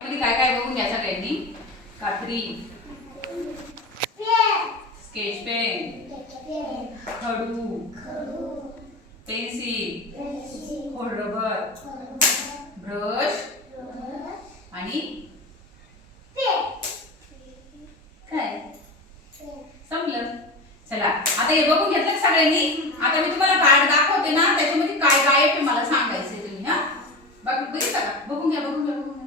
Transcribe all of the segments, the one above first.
मध्ये काय काय बघून घ्या सगळ्यांनी. कात्री, स्केच पेन, खडू, पेन्सिल, खोडरबर, ब्रश आणि काय संपलं. चला आता हे बघून घेतलं सगळ्यांनी. आता मी तुम्हाला कार्ड दाखवते ना, त्याच्यामध्ये काय गायब आहे मला सांगायचंय तुम्ही. हा बघितलं का? बघून घ्या बघून घ्या बघून घ्या.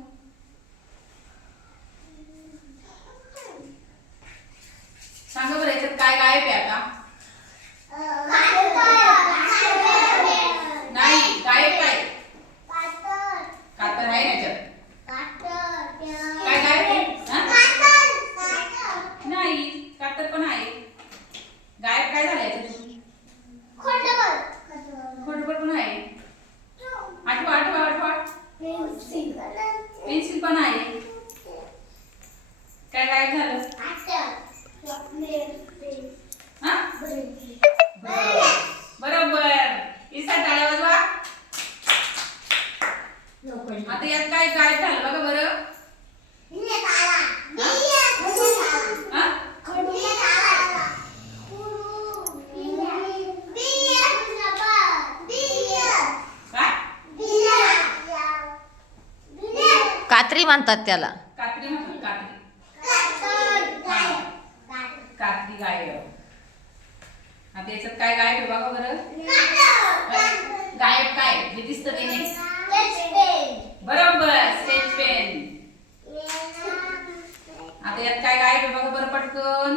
सांगा बरं याच्यात काय गायब आहे आता. नाही गायब काय? कातर आहे ना याच्यात. काय गायब आहे? नाही कातर पण आहे. गायब काय झालं याच्यातून? खोडरबर पण आहे. आठवा आठवा आठवा. पेन्सिल पण आहे. काय गायब झालं? हा बरोबर. इसा टाळ्या वाजवा. आता यात काय गायब झालं बघा बरं. कात्री म्हणतात त्याला. कात्री म्हणतात. कात्री गायब. आता याच्यात काय गायब आहे बघा बरं. गायब काय जे दिसतं ते नाही. बरोबर स्केच पेन. आता यात काय गायब आहे बघा बरं पटकन.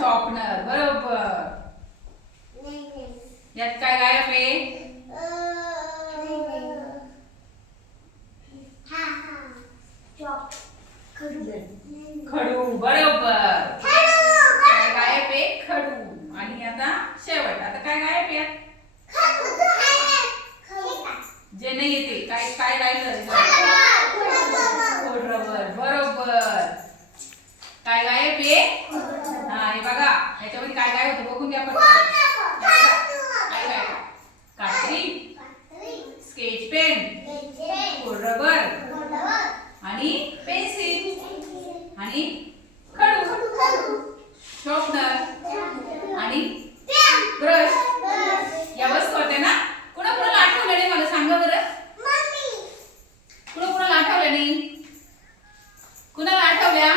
शॉर्पनर. बरोबर. यात काय गायब आहे? खडू. बरोबर. काय गायब आहे? खडू. आणि आता शेवट. आता काय गायब आहे? जे नाही येते काय काय राहिलं? खोडरबर. बरोबर. काय गायब आहे? हा हे बघा याच्यामध्ये काय गायब होतं बघून घ्या पटकन. काय गायब? कात्री, स्केच पेन, खोडरबर आणि पेन्सिल आणि खडू, शॉर्पनर आणि ब्रश या वस्तू होत्या ना. कुणाला आठवलं नाही मला सांगा बरं. कुणाला आठवलं नाही? कुणाला आठवल्या?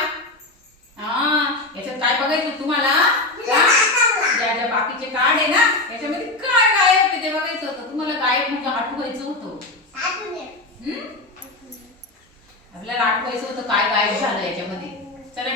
हा याच्यात काय बघायचं तुम्हाला? ज्या ज्या बाकीचे कार्ड आहे ना याच्यामध्ये काय गायब आहे ते बघायचं होतं तुम्हाला. गायब म्हणजे आठवायचं होतं. आपल्याला आठवायचं होतं काय गायब झालं याच्यामध्ये. चला